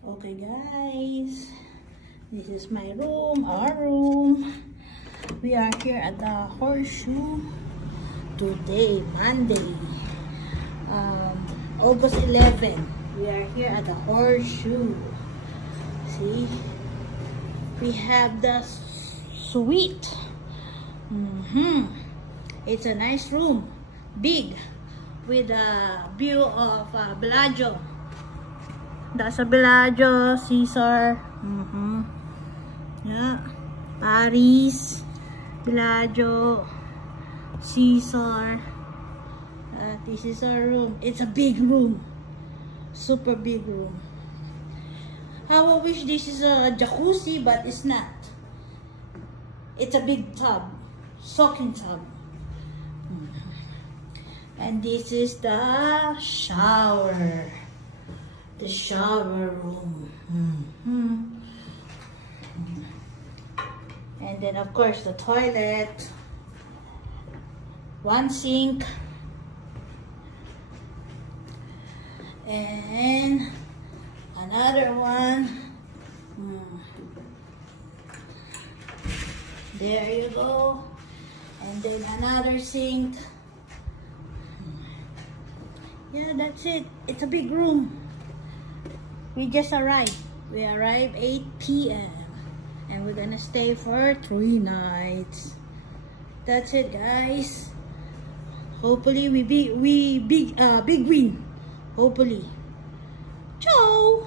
Okay guys, this is my room, our room. We are here at the Horseshoe today, Monday, August 11. We are here at the Horseshoe. See, we have the suite. It's a nice room, big, with a view of Bellagio. That's a Bellagio, Caesar. Yeah, Paris, Bellagio, Caesar. This is our room. It's a big room, super big room. How I wish this is a jacuzzi, but it's not. It's a big tub, soaking tub. And this is the shower. The shower room. And then of course the toilet. One sink. And another one. There you go. And then another sink. Yeah, that's it. It's a big room. We just arrived. We arrived 8 p.m. and we're gonna stay for 3 nights. That's it, guys. Hopefully we big win. Hopefully. Ciao.